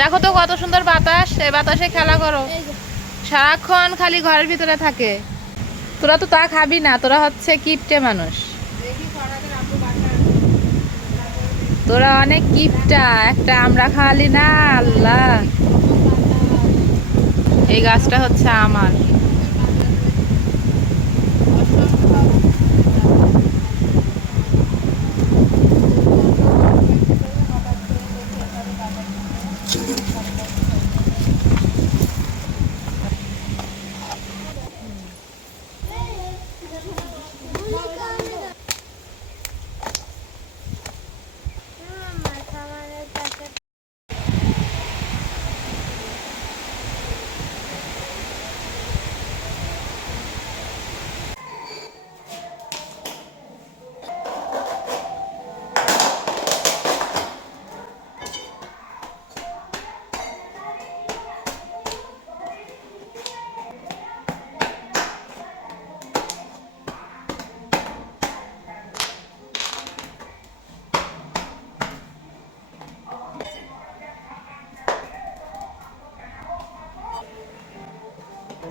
দেখো তো কত সুন্দর বাতাস এই বাতাসে খেলা করো। সারাক্ষণ খালি ঘরের ভিতরে থাকে। তোরা তো তা খাবি না তোরা হচ্ছে কিপটে মানুষ। তোরা অনেক কিপটা একটা আমরা খাওয়ালি না আল্লাহ। এই গাছটা হচ্ছে আমার।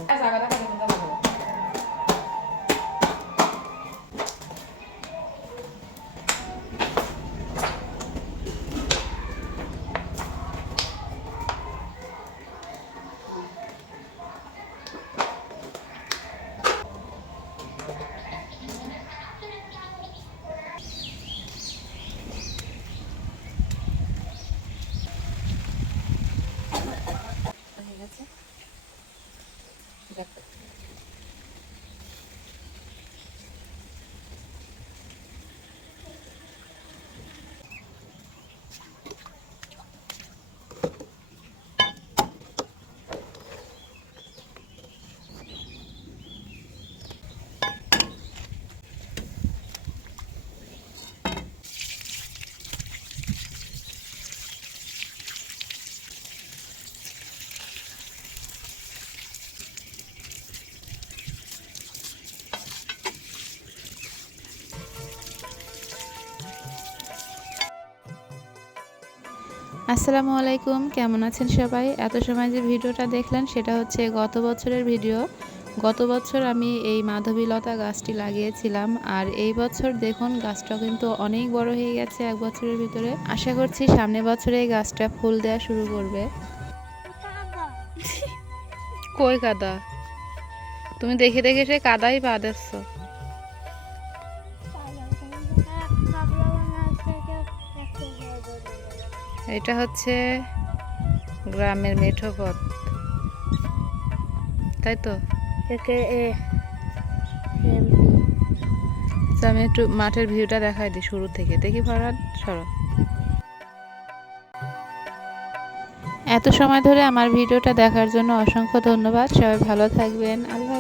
爱咋咋。だ আসসালামু আলাইকুম কেমন আছেন সবাই? এত সময় যে ভিডিওটা দেখলেন সেটা হচ্ছে গত বছরের ভিডিও। গত বছর আমি এই মাধবীলতা গাছটি লাগিয়েছিলাম আর এই বছর দেখুন গাছটা কিন্তু অনেক বড় হয়ে গেছে এক বছরের ভিতরে। আশা করছি সামনের বছরে এই গাছটা ফুল দেওয়া শুরু করবে। কই কাদা? তুমি দেখে দেখে সে কাদাই পা দিচ্ছ। এটা হচ্ছে গ্রামের মেঠো পথ তাই তো? আচ্ছা, আমি একটু মাঠের ভিউটা দেখাই দিই শুরু থেকে। দেখি ফরহাদ সরো। এত সময় ধরে আমার ভিডিওটা দেখার জন্য অসংখ্য ধন্যবাদ। সবাই ভালো থাকবেন। আল্লাহ